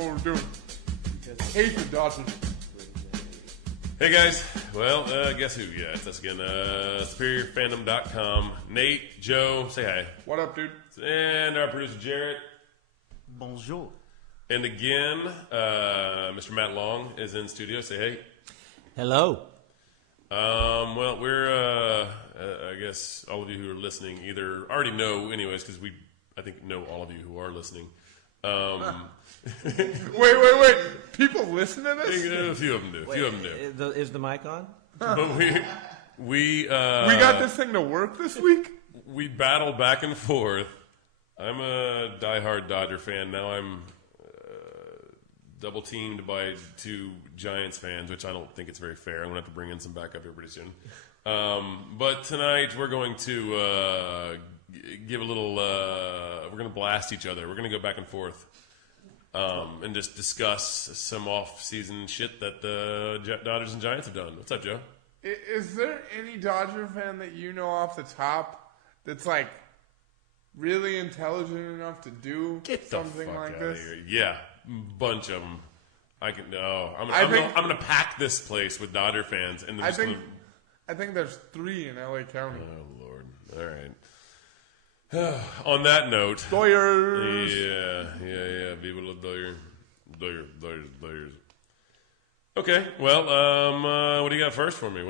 what we're doing. Hate the Dodgers. Hey guys, well, guess who? Yeah, it's us again. SuperiorFandom.com. Nate, Joe, say hi. What up, dude? And our producer Jarrett. Bonjour. And again, Mr. Matt Long is in studio. Say hey. Hello. Well, we're, I guess all of you who are listening either already know anyways, because I think know all of you who are listening. Wait. People listen to this? A few of them do. Is the mic on? But we got this thing to work this week? We battle back and forth. I'm a diehard Dodger fan. Now I'm double teamed by two Giants fans, which I don't think it's very fair. I'm going to have to bring in some backup here pretty soon. But tonight we're going to give a little, we're going to blast each other. We're going to go back and forth and just discuss some off-season shit that the Dodgers and Giants have done. What's up, Joe? Is there any Dodger fan that you know off the top that's like really intelligent enough to do something like this? Here. Yeah, bunch of them. I'm gonna pack this place with Dodger fans, and I think there's 3 in LA County. Oh Lord! All right. On that note, Doyers. Yeah. Viva la Doyers. Okay, well, what do you got first for me?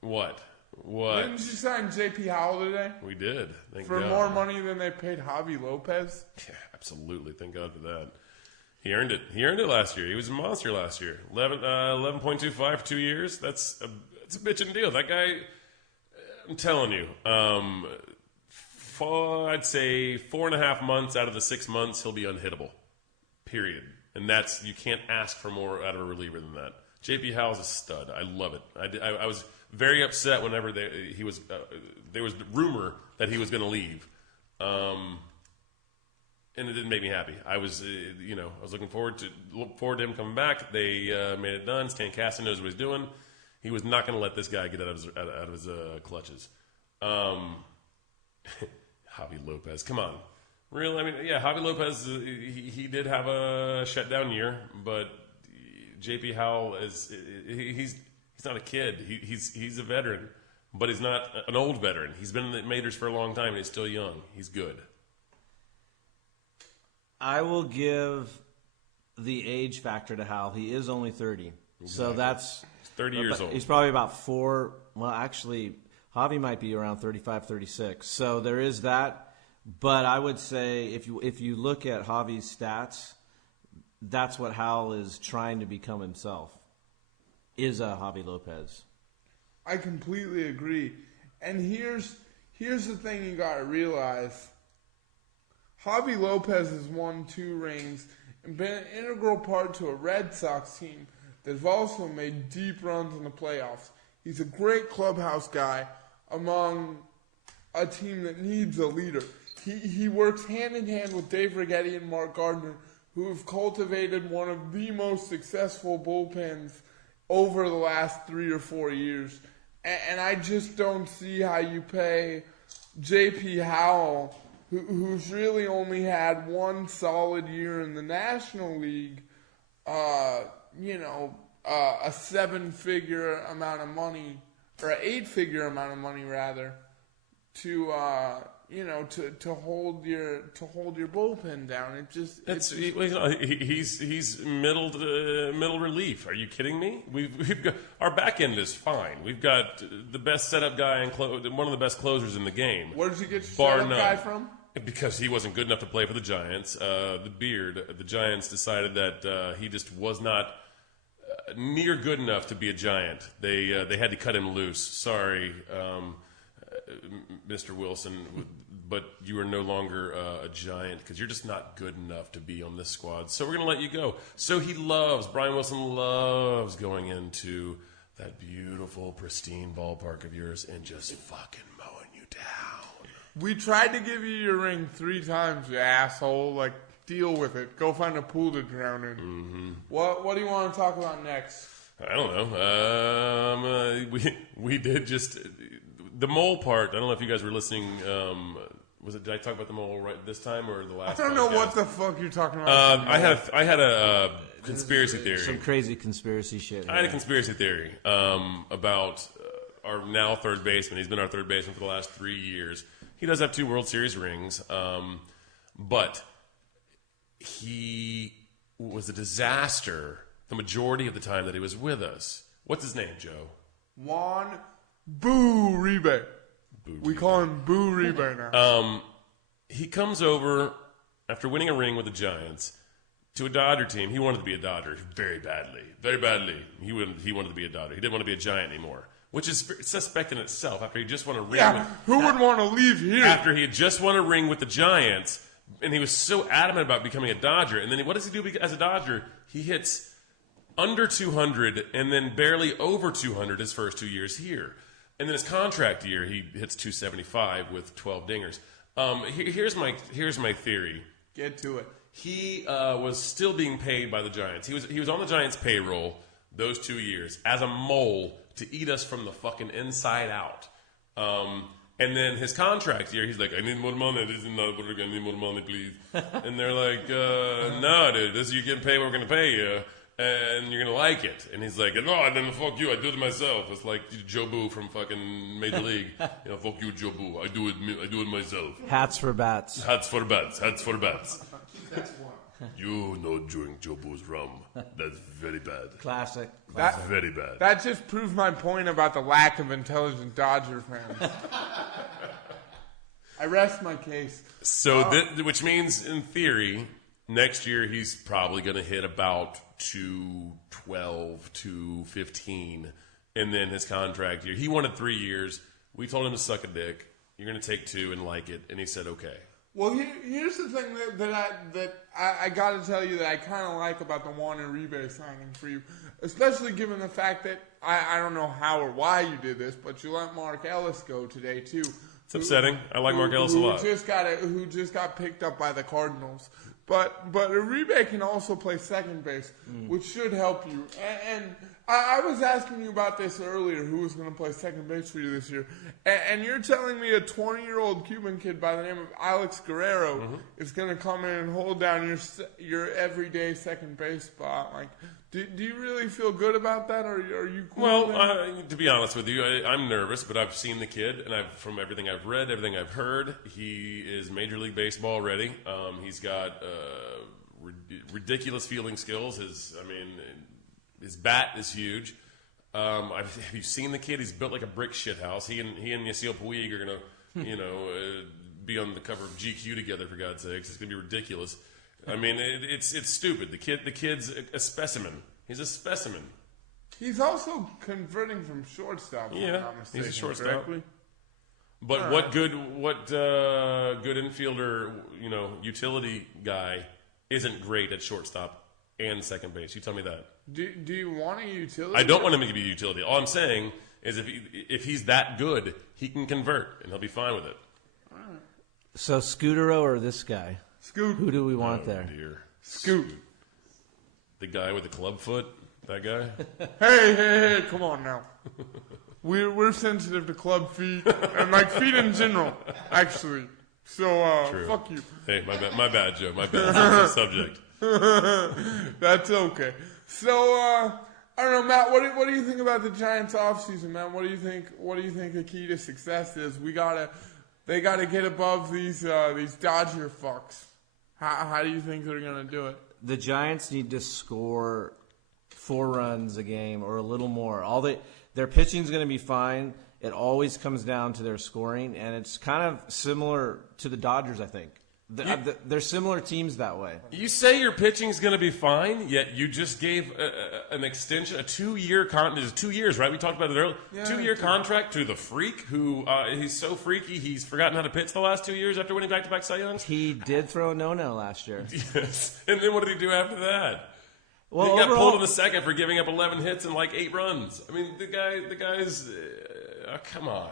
What? Didn't you sign J.P. Howell today? We did. Thank for God. More money than they paid Javi Lopez? Yeah, absolutely. Thank God for that. He earned it. He earned it last year. He was a monster last year. 11.25 for 2 years. That's a bitchin' deal. That guy, I'm telling you, I'd say 4.5 months out of the 6 months, he'll be unhittable. Period. And you can't ask for more out of a reliever than that. J.P. Howell's a stud. I love it. I was very upset whenever there was the rumor that he was going to leave. And it didn't make me happy. I was looking forward to him coming back. They made it done. Stan Kasten knows what he's doing. He was not going to let this guy get out of his clutches. Javi Lopez, come on. Really? I mean, yeah, Javi Lopez, he did have a shutdown year, but J.P. Howell he's not a kid. He's a veteran, but he's not an old veteran. He's been in the majors for a long time, and he's still young. He's good. I will give the age factor to Howell. He is only 30. Exactly. So that's... He's 30 years old. He's probably about 4... Well, actually, Javi might be around 35, 36. So there is that. But I would say if you look at Javi's stats, that's what Howell is trying to become himself, is a Javi Lopez. I completely agree. And here's the thing you got to realize. Javi Lopez has won 2 rings and been an integral part to a Red Sox team that have also made deep runs in the playoffs. He's a great clubhouse guy among a team that needs a leader. He works hand in hand with Dave Righetti and Mark Gardner, who have cultivated one of the most successful bullpens over the last 3 or 4 years. And I just don't see how you pay J.P. Howell, who's really only had 1 solid year in the National League, a 7-figure amount of money, or an 8-figure amount of money rather, to hold your bullpen down. He's middle relief. Are you kidding me? We've got our back end is fine. We've got the best setup guy and one of the best closers in the game. Where did you get your setup guy from? Because he wasn't good enough to play for the Giants. The Giants decided that he just was not near good enough to be a Giant. They had to cut him loose. Sorry. Mr. Wilson, but you are no longer a Giant because you're just not good enough to be on this squad. So we're going to let you go. So Brian Wilson loves going into that beautiful, pristine ballpark of yours and just fucking mowing you down. We tried to give you your ring 3 times, you asshole. Like, deal with it. Go find a pool to drown in. Mm-hmm. What do you want to talk about next? I don't know. We did just... The mole part, I don't know if you guys were listening Did I talk about them all right this time or the last? I don't know podcast? what the fuck you're talking about. I had a conspiracy theory. Some crazy conspiracy shit here. I had a conspiracy theory about our now third baseman. He's been our third baseman for the last 3 years. He does have 2 World Series rings, but he was a disaster the majority of the time that he was with us. What's his name, Joe? Juan Boo Uribe. We call him Boo Uribe now. He comes over after winning a ring with the Giants to a Dodger team. He wanted to be a Dodger very badly. Very badly. He wanted to be a Dodger. He didn't want to be a Giant anymore, which is suspect in itself after he just won a ring. Yeah, who would want to leave here? After he had just won a ring with the Giants, and he was so adamant about becoming a Dodger. And then what does he do as a Dodger? He hits under 200 and then barely over 200 his first 2 years here. And then his contract year, he hits 275 with 12 dingers. Here's my theory. Get to it. He was still being paid by the Giants. He was on the Giants' payroll those 2 years as a mole to eat us from the fucking inside out. And then his contract year, he's like, I need more money. This is not working. I need more money, please. And they're like, no, dude, this you're getting paid. We're going to pay you, and you're going to like it. And he's like, no, then fuck you. I do it myself. It's like Joe Boo from fucking Major League. Fuck you, Joe Boo. I do it myself. Hats for bats. Hats for bats. Hats for bats. That's one. You know, drink Joe Boo's rum. That's very bad. Classic. That's very bad. That just proves my point about the lack of intelligent Dodger fans. I rest my case. So, which means, in theory, next year he's probably going to hit about 212, 215, and then his contract year. He wanted 3 years. We told him to suck a dick. You're going to take 2 and like it, and he said okay. Well, here's the thing that I got to tell you that I kind of like about the Juan Uribe signing for you, especially given the fact that I don't know how or why you did this, but you let Mark Ellis go today too. It's upsetting. I like Mark Ellis a lot. Who just got picked up by the Cardinals. But Uribe can also play second base, which should help you. And I was asking you about this earlier, who was going to play second base for you this year. And you're telling me a 20-year-old Cuban kid by the name of Alex Guerrero is going to come in and hold down your everyday second base spot. Like, do you really feel good about that, or are you cool? Well, to be honest with you, I'm nervous, but I've seen the kid, and from everything I've read, everything I've heard, he is Major League Baseball ready. He's got ridiculous fielding skills. His bat is huge. Have you seen the kid? He's built like a brick shithouse. He and Yasiel Puig are gonna, be on the cover of GQ together. For God's sakes, it's gonna be ridiculous. I mean, it's stupid. The kid's a specimen. He's a specimen. He's also converting from shortstop. Yeah, if I'm not mistaken, he's a shortstop. correctly? But what good infielder, utility guy isn't great at shortstop and second base? You tell me that. Do you want a utility? I don't want him to be a utility. All I'm saying is if he's that good, he can convert, and he'll be fine with it. So Scootero or this guy? Scoot. Who do we want there? Dear. Scoot. The guy with the club foot? That guy? Hey, come on now. We're sensitive to club feet and like feet in general, actually. So True. fuck you. Hey, my bad, Joe. My bad. That's the subject. That's okay. So I don't know, Matt. What do you think about the Giants' offseason, man? What do you think the key to success is? They gotta get above these Dodger fucks. How do you think they're gonna do it? The Giants need to score 4 runs a game or a little more. Their pitching's going to be fine. It always comes down to their scoring, and it's kind of similar to the Dodgers, I think. They're similar teams that way. You say your pitching's going to be fine, yet you just gave an extension, a 2-year contract. 2 years, right? We talked about it earlier. Yeah, 2-year contract to the freak who he's so freaky he's forgotten how to pitch the last 2 years after winning back-to-back Cy Youngs. He did throw a no-no last year. Yes. And then what did he do after that? Well, he got pulled in the second for giving up 11 hits and like 8 runs. I mean, the guy's come on.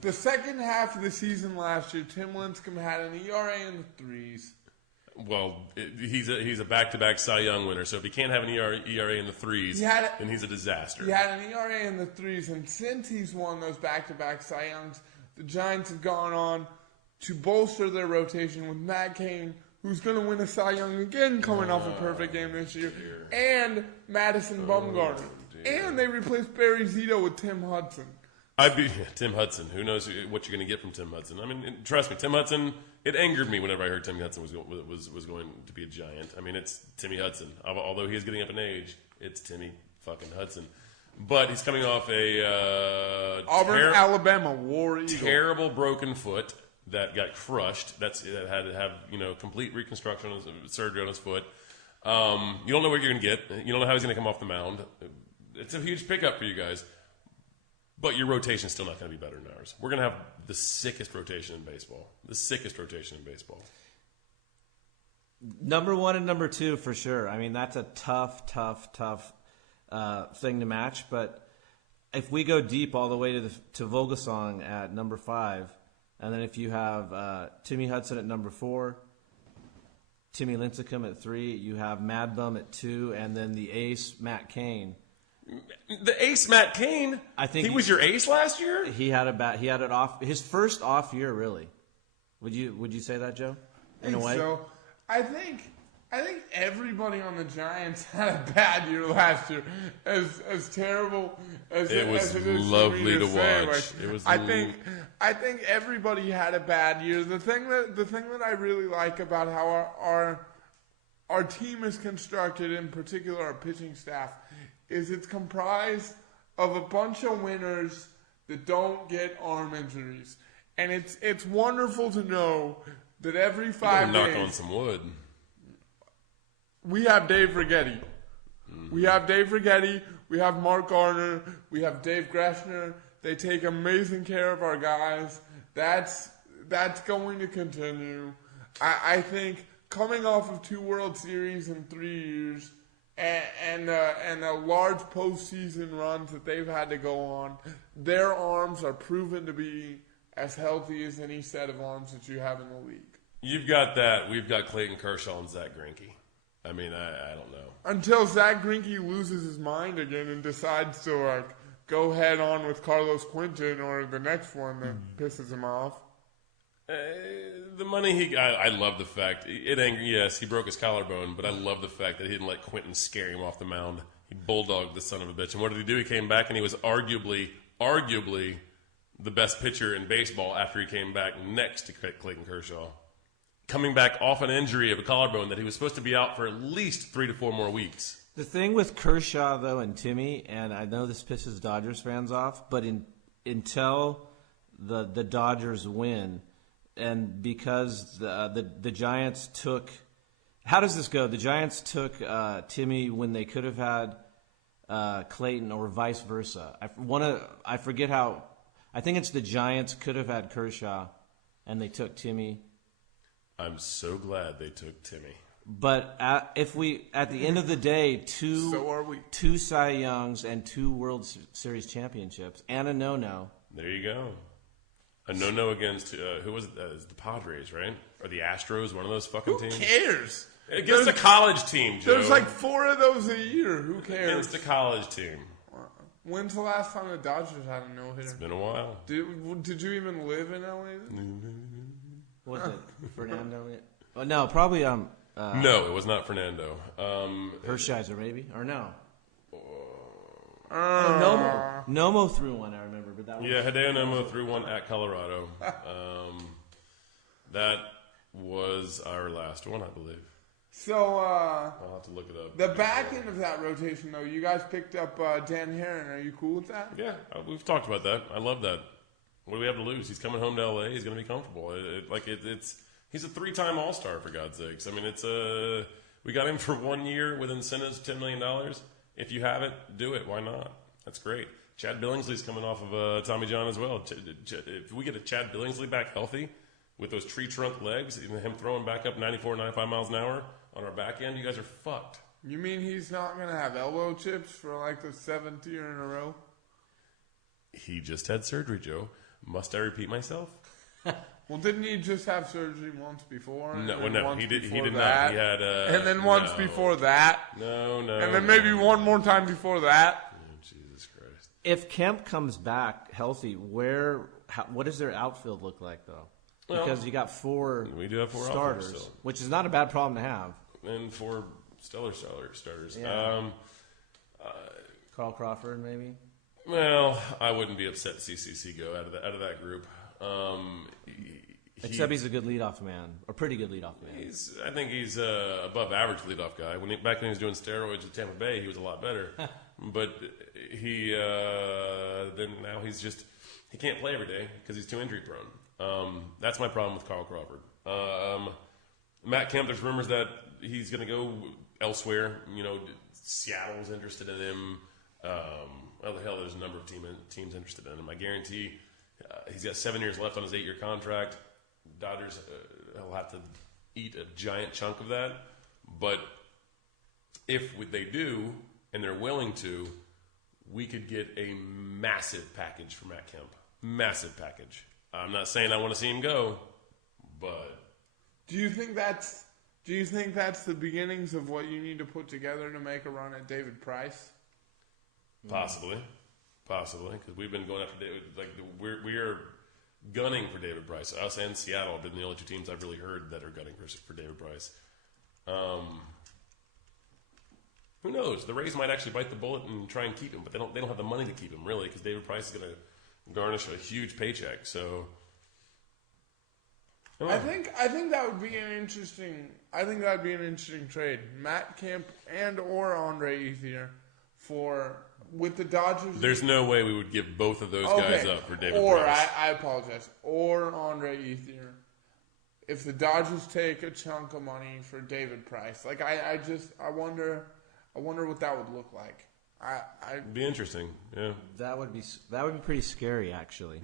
The second half of the season last year, Tim Lincecum had an ERA in the 3s. Well, he's a back-to-back Cy Young winner, so if he can't have an ERA in the 3s, then he's a disaster. He had an ERA in the 3s, and since he's won those back-to-back Cy Youngs, the Giants have gone on to bolster their rotation with Matt Cain, who's going to win a Cy Young again coming off a perfect game this year, and Madison Bumgarner. And they replaced Barry Zito with Tim Hudson. Tim Hudson. Who knows what you're going to get from Tim Hudson? I mean, trust me, Tim Hudson. It angered me whenever I heard Tim Hudson was going to be a Giant. I mean, it's Timmy Hudson. Although he is getting up in age, it's Timmy fucking Hudson. But he's coming off a Auburn, Alabama War Eagle. Terrible broken foot that got crushed. That had to have complete reconstruction, surgery on his foot. You don't know what you're going to get. You don't know how he's going to come off the mound. It's a huge pickup for you guys. But your rotation is still not going to be better than ours. We're going to have the sickest rotation in baseball. The sickest rotation in baseball. Number 1 and number 2 for sure. I mean, that's a tough thing to match. But if we go deep all the way to Vogelsong at number 5, and then if you have Timmy Hudson at number 4, Timmy Lincecum at 3, you have Mad Bum at 2, and then the ace Matt Cain. The ace Matt Cain. I think he was your ace last year. He had it off his first off year. Really, would you say that, Joe? In a way, so. I think everybody on the Giants had a bad year last year. As terrible as it was, as it is lovely to say, watch. It was. I think everybody had a bad year. The thing that I really like about how our team is constructed, in particular our pitching staff, is it's comprised of a bunch of winners that don't get arm injuries. And it's wonderful to know that every 5 days... knock on some wood. We have Dave Righetti. Mm-hmm. We have Dave Righetti. We have Mark Garner. We have Dave Greshner. They take amazing care of our guys. That's going to continue. I think coming off of 2 World Series in 3 years... And a large postseason runs that they've had to go on, their arms are proven to be as healthy as any set of arms that you have in the league. You've got that. We've got Clayton Kershaw and Zach Greinke. I mean, I don't know. Until Zach Greinke loses his mind again and decides to go head on with Carlos Quinton or the next one that pisses him off. The money I love the fact yes, he broke his collarbone, but I love the fact that he didn't let Quentin scare him off the mound. He bulldogged the son of a bitch. And what did he do? He came back and he was arguably the best pitcher in baseball after he came back next to Clayton Kershaw. Coming back off an injury of a collarbone that he was supposed to be out for at least 3 to 4 more weeks. The thing with Kershaw, though, and Timmy, and I know this pisses Dodgers fans off, but until the Dodgers win... And because the Giants took, how does this go? The Giants took Timmy when they could have had Clayton, or vice versa. I forget how. I think it's the Giants could have had Kershaw, and they took Timmy. I'm so glad they took Timmy. But at the end of the day, two Cy Youngs and 2 World Series championships and a no-no. There you go. A no-no against, who was it? It's the Padres, right? Or the Astros, one of those fucking teams? Who cares? Against a college team, Joe. There's like 4 of those a year. Who cares? Against a college team. When's the last time the Dodgers had a no-hitter? It's been a while. Did you even live in L.A. Was it Fernando? Oh, no, probably... no, it was not Fernando. Hershiser, maybe? Or no? Nomo. Nomo threw one, I remember. But that was Hideo Nomo threw one at Colorado. That was our last one, I believe. So, I'll have to look it up. The back end of that rotation, though, you guys picked up Dan Herron. Are you cool with that? Yeah, we've talked about that. I love that. What do we have to lose? He's coming home to L.A. He's going to be comfortable. He's a 3-time All-Star, for God's sakes. I mean, we got him for 1 year with incentives, $10 million. If you have it, do it. Why not? That's great. Chad Billingsley's coming off of Tommy John as well. If we get a Chad Billingsley back healthy with those tree trunk legs, and him throwing back up 94, 95 miles an hour on our back end, you guys are fucked. You mean he's not going to have elbow chips for like the 7th year in a row? He just had surgery, Joe. Must I repeat myself? Well, didn't he just have surgery once before? No, he did not. He had, and then once before that. No. And then maybe one more time before that. Oh, Jesus Christ! If Kemp comes back healthy, what does their outfield look like, though? because you got we do have 4 starters, outfielders still. which is not a bad problem to have. And 4 stellar starters. Yeah. Carl Crawford, maybe. Well, I wouldn't be upset to see CC go out of that group. Except he's a good leadoff man, or pretty good leadoff man. I think he's above average leadoff guy. Back when he was doing steroids at Tampa Bay, he was a lot better. But now he can't play every day because he's too injury prone. That's my problem with Carl Crawford. Matt Kemp, there's rumors that he's going to go elsewhere. Seattle's interested in him. There's a number of teams interested in him. I guarantee he's got 7 years left on his 8-year contract. Dodgers will have to eat a giant chunk of that. But if they do, and they're willing to, we could get a massive package for Matt Kemp. Massive package. I'm not saying I want to see him go, but do you think that's the beginnings of what you need to put together to make a run at David Price? Possibly, because we've been going after David. Like we are gunning for David Price. Us and Seattle have been the only 2 teams I've really heard that are gunning for David Price. Who knows? The Rays might actually bite the bullet and try and keep him, but they don't have the money to keep him really, because David Price is going to garnish a huge paycheck. So I think that would be an interesting. I think that would be an interesting trade. Matt Kemp and or Andre Ethier with the Dodgers. There's no way we would give both of those guys up for David or Price. I apologize. Or Andre Ethier. If the Dodgers take a chunk of money for David Price, like I wonder what that would look like. It'd be interesting. Yeah. That would be pretty scary, actually.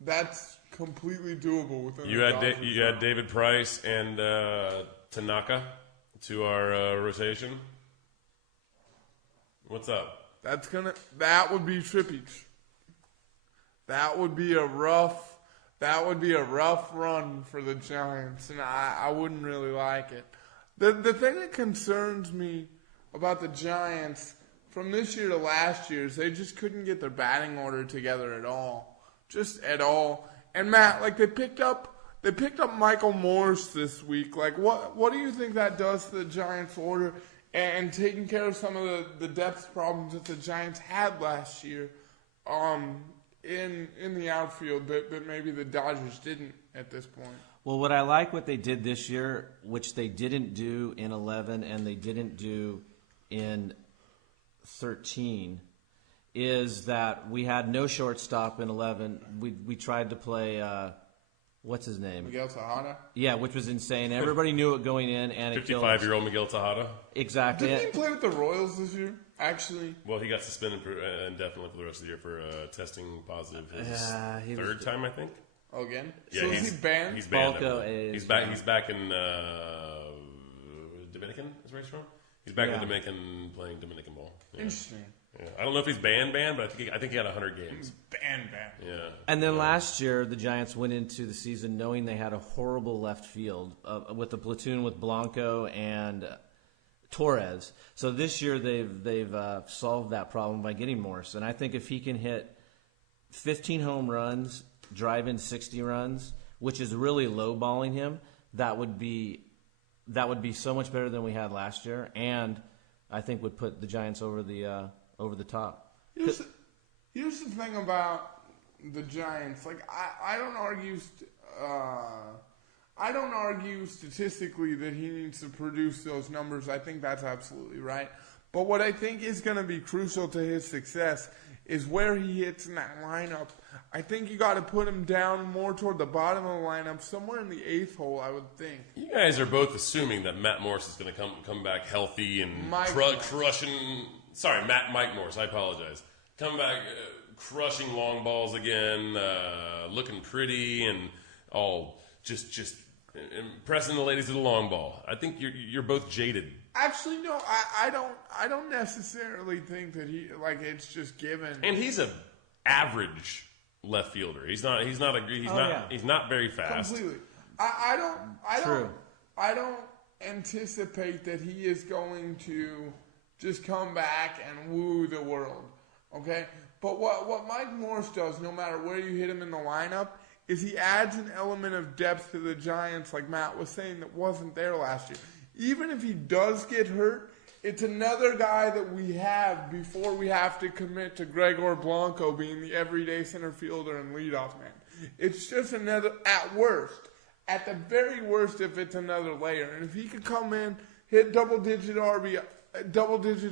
That's completely doable within you the had Dodgers. you had David Price and Tanaka to our rotation. What's up? That would be trippy. That would be a rough run for the Giants, and I wouldn't really like it. The thing that concerns me about the Giants from this year to last year is they just couldn't get their batting order together at all. Just at all. And Matt, like they picked up Michael Morse this week. Like what do you think that does to the Giants' order and taking care of some of the depth problems that the Giants had last year in the outfield that maybe the Dodgers didn't at this point? Well, what I like what they did this year, which they didn't do in 11 and they didn't do in 13, is that we had no shortstop in 11. We tried to play, what's his name? Miguel Tejada? Yeah, which was insane. Everybody knew it going in, and it killed us. 55-year-old Miguel Tejada. Exactly. Didn't he play with the Royals this year, actually? Well, he got suspended indefinitely for the rest of the year for testing positive. His third time, I think. Oh, again? Yeah, so is he banned? He's banned. Balco He's back in Dominican. Is where he's from. He's back in Dominican playing Dominican ball. Yeah. Interesting. Yeah. I don't know if he's banned, but I think he had 100 games. He's banned. Yeah. And then last year, the Giants went into the season knowing they had a horrible left field with the platoon with Blanco and Torres. So this year they've solved that problem by getting Morse. And I think if he can hit 15 home runs, drive in 60 runs, which is really lowballing him, that would be so much better than we had last year, and I think would put the Giants over the top. Here's the thing about the Giants. Like I don't argue statistically that he needs to produce those numbers. I think that's absolutely right. But what I think is going to be crucial to his success is where he hits in that lineup. I think you got to put him down more toward the bottom of the lineup, somewhere in the 8th hole, I would think. You guys are both assuming that Matt Morse is going to come back healthy and crushing. Sorry, Mike Morse. I apologize. Come back crushing long balls again, looking pretty and all just impressing the ladies with the long ball. I think you're both jaded. Actually, no, I don't necessarily think that it's just given. And he's an average left fielder. He's not very fast. Completely. I don't anticipate that he is going to just come back and woo the world. Okay? But what Mike Morse does, no matter where you hit him in the lineup, is he adds an element of depth to the Giants, like Matt was saying, that wasn't there last year. Even if he does get hurt, it's another guy that we have before we have to commit to Gregor Blanco being the everyday center fielder and leadoff man. It's just another, at worst, at the very worst, if it's another layer. And if he could come in, hit double-digit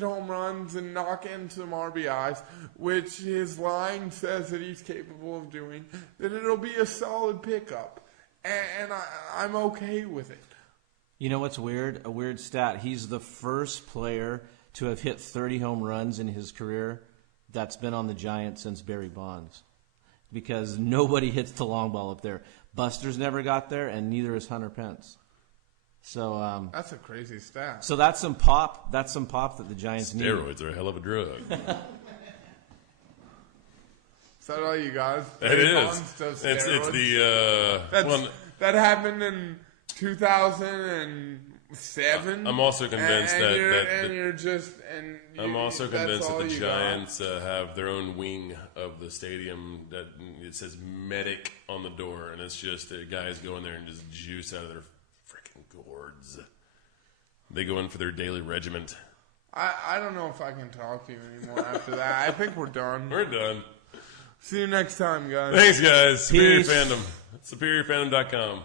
home runs and knock in some RBIs, which his line says that he's capable of doing, then it'll be a solid pickup. And I'm okay with it. You know what's weird? A weird stat. He's the first player to have hit 30 home runs in his career that's been on the Giants since Barry Bonds. Because nobody hits the long ball up there. Buster's never got there, and neither is Hunter Pence. So that's a crazy stat. So that's some pop. That's some pop that the Giants need. Steroids are a hell of a drug. Is that all you guys? It is. It's the one that happened in 2007. I'm also convinced I'm also convinced that the Giants have their own wing of the stadium that it says medic on the door, and it's just guys go in there and just juice out of their freaking gourds. They go in for their daily regiment. I don't know if I can talk to you anymore after that. I think we're done. We're done. See you next time, guys. Thanks, guys. Superior Peace. Fandom. SuperiorFandom.com.